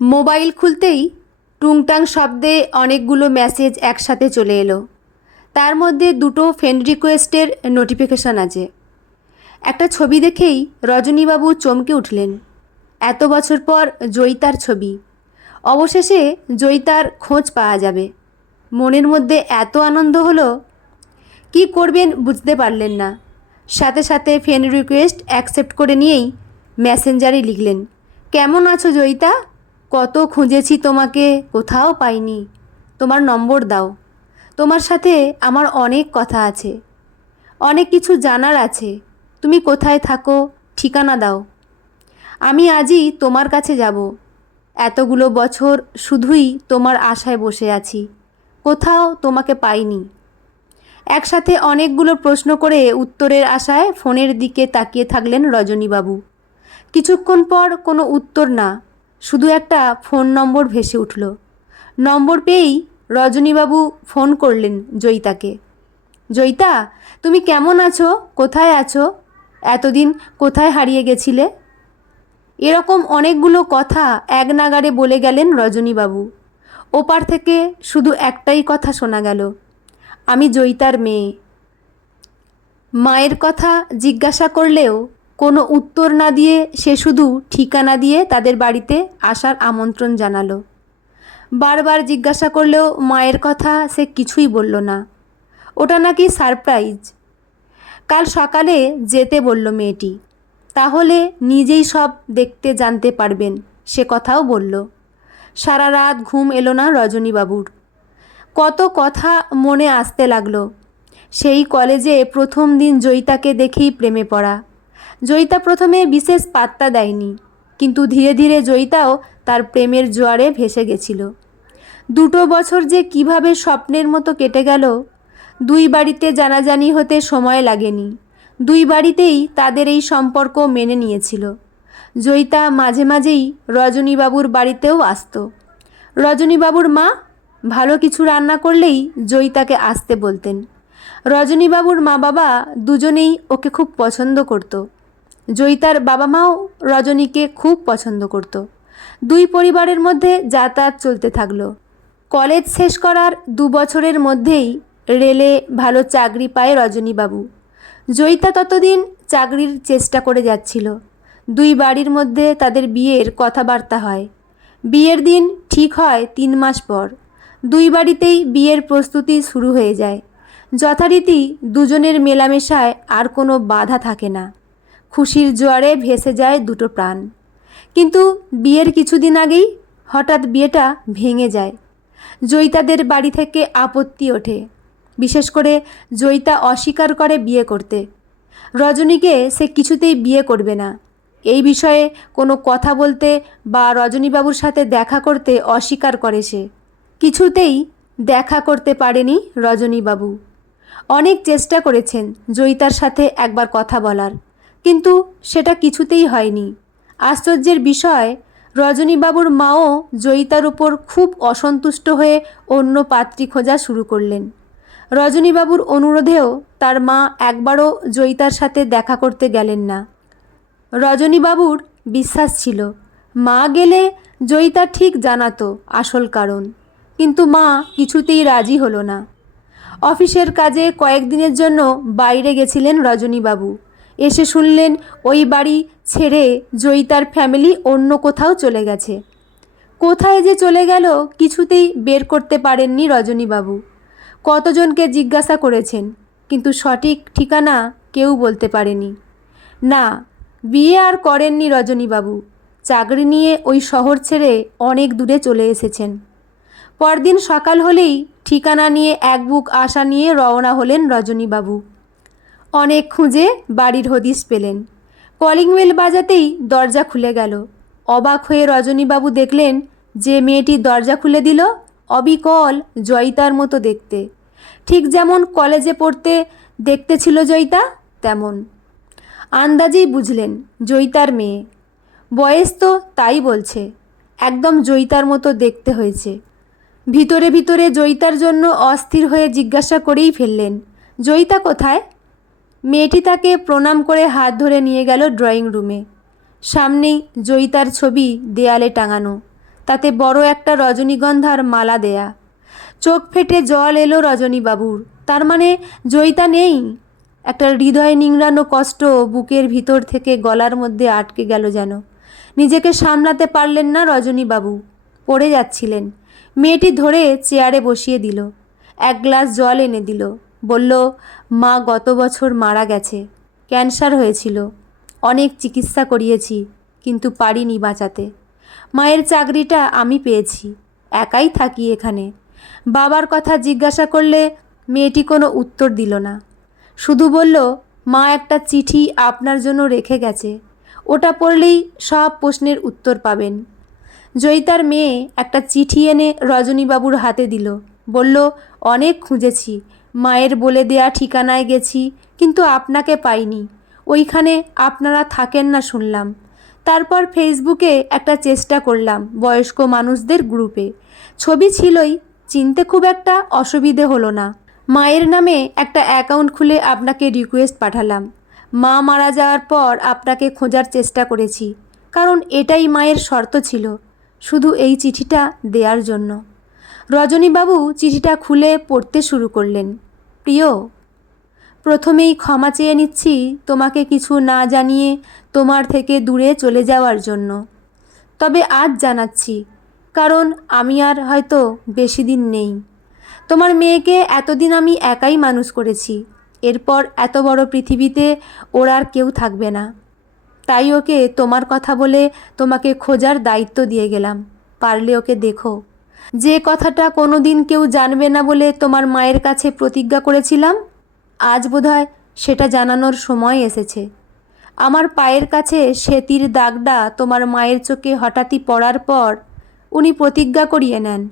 Mobile খুলতেই টুংটাং শব্দে অনেকগুলো মেসেজ একসাথে চলে এলো। তার মধ্যে দুটো ফ্রেন্ড রিকোয়েস্টের নোটিফিকেশান আছে। একটা ছবি দেখেই রজনীবাবু চমকে উঠলেন। এত বছর পর জয়িতার ছবি। অবশেষে জয়িতার খোঁজ পাওয়া যাবে। মনের মধ্যে এত আনন্দ হলো, কি করবেন বুঝতে পারলেন না। সাথে সাথে ফ্রেন্ড রিকোয়েস্ট অ্যাকসেপ্ট করে নিয়েই মেসেঞ্জারে লিখলেন, কেমন আছো জয়িতা? কত খুঁজেছি তোমাকে, কোথাও পাইনি। তোমার নম্বর দাও। তোমার সাথে আমার অনেক কথা আছে। অনেক কিছু জানার আছে। তুমি কোথায় থাকো, ঠিকানা দাও। আমি আজই তোমার কাছে যাব। এতগুলো বছর শুধুই তোমার আশায় বসে আছি। কোথাও তোমাকে পাইনি। একসাথে অনেকগুলো প্রশ্ন করে উত্তরের আশায় ফোনের দিকে তাকিয়ে থাকলেন রজনীবাবু। কিছুক্ষণ পর কোনো উত্তর না শুধু একটা ফোন নম্বর ভেসে উঠল। নম্বর পেয়েই রজনীবাবু ফোন করলেন জয়িতাকে। জয়িতা, তুমি কেমন আছো? কোথায় আছো? এতদিন কোথায় হারিয়ে গেছিলে? এরকম অনেকগুলো কথা এক নাগারে বলে গেলেন রজনীবাবু। ওপার থেকে শুধু একটাই কথা শোনা গেল, আমি জয়িতার মেয়ে। মায়ের কথা জিজ্ঞাসা করলেও কোনো উত্তর না দিয়ে সে শুধু ঠিকানা দিয়ে তাদের বাড়িতে আসার আমন্ত্রণ জানালো। বারবার জিজ্ঞাসা করলেও মায়ের কথা সে কিছুই বলল না। ওটা নাকি সারপ্রাইজ। কাল সকালে যেতে বলল মেয়েটি। তাহলে নিজেই সব দেখতে জানতে পারবেন, সে কথাও বলল। সারা রাত ঘুম এলো না রজনীবাবুর। কত কথা মনে আসতে লাগল। সেই কলেজে প্রথম দিন জয়িতাকে দেখেই প্রেমে পড়া। জয়িতা প্রথমে বিশেষ পাত্তা দেয়নি, কিন্তু ধীরে ধীরে জয়িতাও তার প্রেমের জোয়ারে ভেসে গেছিল। দুটো বছর যে কীভাবে স্বপ্নের মতো কেটে গেল, দুই বাড়িতে জানাজানি হতে সময় লাগেনি, দুই বাড়িতেই তাদের এই সম্পর্ক মেনে নিয়েছিল। জয়িতা মাঝে মাঝেই রজনীবাবুর বাড়িতেও আসতো। রজনীবাবুর মা ভালো কিছু রান্না করলেই জয়িতাকে আসতে বলতেন। রজনীবাবুর মা বাবা দুজনেই ওকে খুব পছন্দ করত। জয়িতার বাবা মাও রজনীকে খুব পছন্দ করত। দুই পরিবারের মধ্যে যাতায়াত চলতে থাকল। কলেজ শেষ করার দু বছরের মধ্যেই রেলে ভালো চাকরি পায় রজনীবাবু। জয়িতা ততদিন চাকরির চেষ্টা করে যাচ্ছিল। দুই বাড়ির মধ্যে তাদের বিয়ের কথাবার্তা হয়। বিয়ের দিন ঠিক হয় তিন মাস পর। দুই বাড়িতেই বিয়ের প্রস্তুতি শুরু হয়ে যায়। যথারীতি দুজনের মেলামেশায় আর কোনো বাধা থাকে না। খুশির জোয়ারে ভেসে যায় দুটো প্রাণ। কিন্তু বিয়ের কিছুদিন আগেই হঠাৎ বিয়েটা ভেঙে যায়। জয়িতাদের বাড়ি থেকে আপত্তি ওঠে, বিশেষ করে জয়িতা অস্বীকার করে বিয়ে করতে। রজনীকে সে কিছুতেই বিয়ে করবে না। এই বিষয়ে কোনো কথা বলতে বা রজনীবাবুর সাথে দেখা করতে অস্বীকার করে সে। কিছুতেই দেখা করতে পারেনি রজনীবাবু। অনেক চেষ্টা করেছেন জয়িতার সাথে একবার কথা বলার। কিন্তু সেটা কিছুতেই হয়নি। আশ্চর্যের বিষয়, রজনীবাবুর মাও জয়িতার উপর খুব অসন্তুষ্ট হয়ে অন্য পাত্রী খোঁজা শুরু করলেন। রজনীবাবুর অনুরোধেও তার মা একবারও জয়িতার সাথে দেখা করতে গেলেন না। রজনীবাবুর বিশ্বাস ছিল, মা গেলে জয়িতা ঠিক জানাতো আসল কারণ, কিন্তু মা কিছুতেই রাজি হলো না। অফিসের কাজে কয়েকদিনের জন্য বাইরে গেছিলেন রজনীবাবু। এসে শুনলেন, ওই বাড়ি ছেড়ে জয়িতার ফ্যামিলি অন্য কোথাও চলে গেছে। কোথায় যে চলে গেল কিছুতেই বের করতে পারেননি রজনীবাবু। কতজনকে জিজ্ঞাসা করেছেন, কিন্তু সঠিক ঠিকানা কেউ বলতে পারেনি। না, বিয়ে আর করেননি রজনীবাবু। চাকরি নিয়ে ওই শহর ছেড়ে অনেক দূরে চলে এসেছেন। পরদিন সকাল হলেই ঠিকানা নিয়ে এক বুক আশা নিয়ে রওনা হলেন রজনীবাবু। অনেক খুঁজে বাড়ির হদিস পেলেন। কলিং বেল বাজাতেই দরজা খুলে গেল। অবাক হয়ে রজনীবাবু দেখলেন যে মেয়েটি দরজা খুলে দিল অবিকল জয়িতার মতো দেখতে। ঠিক যেমন কলেজে পড়তে দেখতে ছিল জয়িতা, তেমন। আন্দাজেই বুঝলেন জয়িতার মেয়ে। বয়স তো তাই বলছে, একদম জয়িতার মতো দেখতে হয়েছে। ভিতরে ভিতরে জয়িতার জন্য অস্থির হয়ে জিজ্ঞাসা করেই ফেললেন, জয়িতা কোথায়? মেয়েটি তাকে প্রণাম করে হাত ধরে নিয়ে গেল ড্রয়িং রুমে। সামনেই জয়িতার ছবি দেয়ালে টাঙানো। তাতে বড় একটা রজনীগন্ধার মালা দেয়া। চোখ ফেটে জল এলো রজনীবাবুর। তার মানে জয়িতা নেই? একটা হৃদয় নিংড়ানো কষ্ট বুকের ভিতর থেকে গলার মধ্যে আটকে গেল যেন। নিজেকে সামলাতে পারলেন না রজনীবাবু। পড়ে যাচ্ছিলেন। মেয়েটি ধরে চেয়ারে বসিয়ে দিল। এক গ্লাস জল এনে দিল। বলল, মা গত বছর মারা গেছে। ক্যান্সার হয়েছিল। অনেক চিকিৎসা করিয়েছি, কিন্তু পারিনি বাঁচাতে। মায়ের চাকরিটা আমি পেয়েছি। একাই থাকি এখানে। বাবার কথা জিজ্ঞাসা করলে মেয়েটি কোনো উত্তর দিল না। শুধু বলল, মা একটা চিঠি আপনার জন্য রেখে গেছে। ওটা পড়লেই সব প্রশ্নের উত্তর পাবেন। জয়িতার মেয়ে একটা চিঠি এনে রজনীবাবুর হাতে দিল। বলল, অনেক খুঁজেছি। মায়ের বলে দেয়া ঠিকানায় গেছি, কিন্তু আপনাকে পাইনি। ওইখানে আপনারা থাকেন না শুনলাম। তারপর ফেসবুকে একটা চেষ্টা করলাম বয়স্ক মানুষদের গ্রুপে। ছবি ছিলই, চিনতে খুব একটা অসুবিধে হলো না। মায়ের নামে একটা অ্যাকাউন্ট খুলে আপনাকে রিকোয়েস্ট পাঠালাম। মা মারা যাওয়ার পর আপনাকে খোঁজার চেষ্টা করেছি, কারণ এটাই মায়ের শর্ত ছিল, শুধু এই চিঠিটা দেওয়ার জন্য। রজনীবাবু চিঠিটা খুলে পড়তে শুরু করলেন। প্রিয়, প্রথমেই ক্ষমা চেয়ে নিচ্ছি তোমাকে কিছু না জানিয়ে তোমার থেকে দূরে চলে যাওয়ার জন্য। তবে আজ জানাচ্ছি, কারণ আমি আর হয়তো বেশি দিন নেই। তোমার মেয়েকে এতদিন আমি একাই মানুষ করেছি, এরপর এত বড় পৃথিবীতে ওর আর কেউ থাকবে না। তাই ওকে তোমার কথা বলে তোমাকে খোঁজার দায়িত্ব দিয়ে গেলাম। পারলে ওকে দেখো। যে কথাটা কোনো দিন কেউ জানবে না বলে তোমার মায়ের কাছে প্রতিজ্ঞা করেছিলাম, আজ বোধহয় সেটা জানানোর সময় এসেছে। আমার পায়ের কাছে সেতির দাগটা তোমার মায়ের চোখে হঠাৎই পড়ার পর উনি প্রতিজ্ঞা করিয়ে নেন।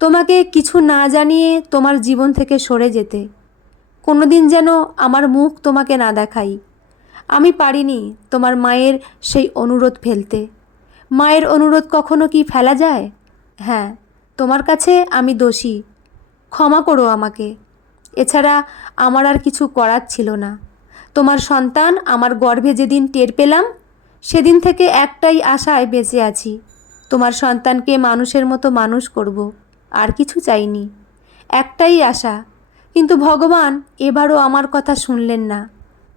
তোমাকে কিছু না জানিয়ে তোমার জীবন থেকে সরে যেতে। কোনোদিন যেন আমার মুখ তোমাকে না দেখাই। আমি পারিনি তোমার মায়ের সেই অনুরোধ ফেলতে। মায়ের অনুরোধ কখনো কি ফেলা যায়? হ্যাঁ তোমার কাছে আমি দোষী। ক্ষমা করো আমাকে। এছাড়া আমার আর কিছু করার ছিল না। তোমার সন্তান আমার গর্ভে যেদিন টের পেলাম, সেদিন থেকে একটাই আশায় বেঁচে আছি। তোমার সন্তানকে মানুষের মতো মানুষ করব, আর কিছু চাইনি। একটাই আশা। কিন্তু ভগবান এবারও আমার কথা শুনলেন না।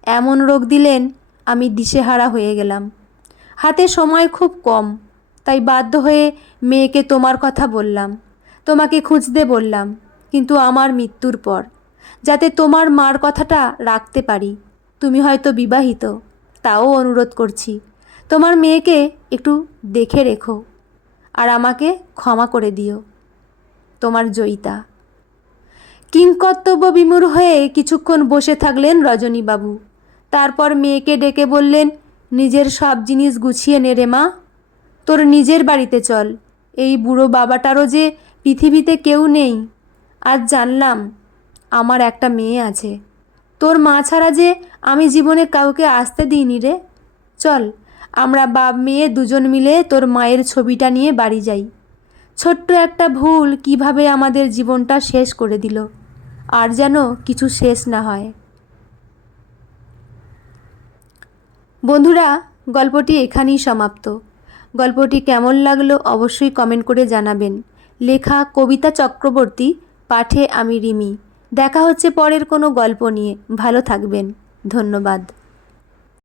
এমন রোগ দিলেন, আমি দিশেহারা হয়ে গেলাম। হাতে সময় খুব কম। তাই বাধ্য হয়ে মেয়েকে তোমার কথা বললাম। তোমাকে খুঁজতে বললাম, কিন্তু আমার মৃত্যুর পর। যাতে তোমার মার কথাটা রাখতে পারি। তুমি হয়তো বিবাহিত, তাও অনুরোধ করছি। তোমার মেয়েকে একটু দেখে রেখো আর আমাকে ক্ষমা করে দিও। তোমার জয়িতা। কিংকর্তব্য বিমূর হয়ে কিছুক্ষণ বসে থাকলেন রজনীবাবু। তারপর মেয়েকে ডেকে বললেন, নিজের সব জিনিস গুছিয়ে নে রে মা। তোর নিজের বাড়িতে চল। এই বুড়ো বাবাটারও যে পৃথিবীতে কেউ নেই। আজ জানলাম, আমার একটা মেয়ে আছে। তোর মা ছাড়া যে আমি জীবনে কাউকে আসতে দিইনি রে। চল, আমরা বাপ মেয়ে দুজন মিলে তোর মায়ের ছবিটা নিয়ে বাড়ি যাই। ছোট্ট একটা ভুল কীভাবে আমাদের জীবনটা শেষ করে দিল। আর যেন কিছু শেষ না হয়। বন্ধুরা, গল্পটি এখানেই সমাপ্ত। গল্পটি কেমন লাগল অবশ্যই কমেন্ট করে জানাবেন। লেখা কবিতা চক্রবর্তী, পাঠে আমি রিমি। দেখা হচ্ছে পরের কোনো গল্প নিয়ে। ভালো থাকবেন। ধন্যবাদ।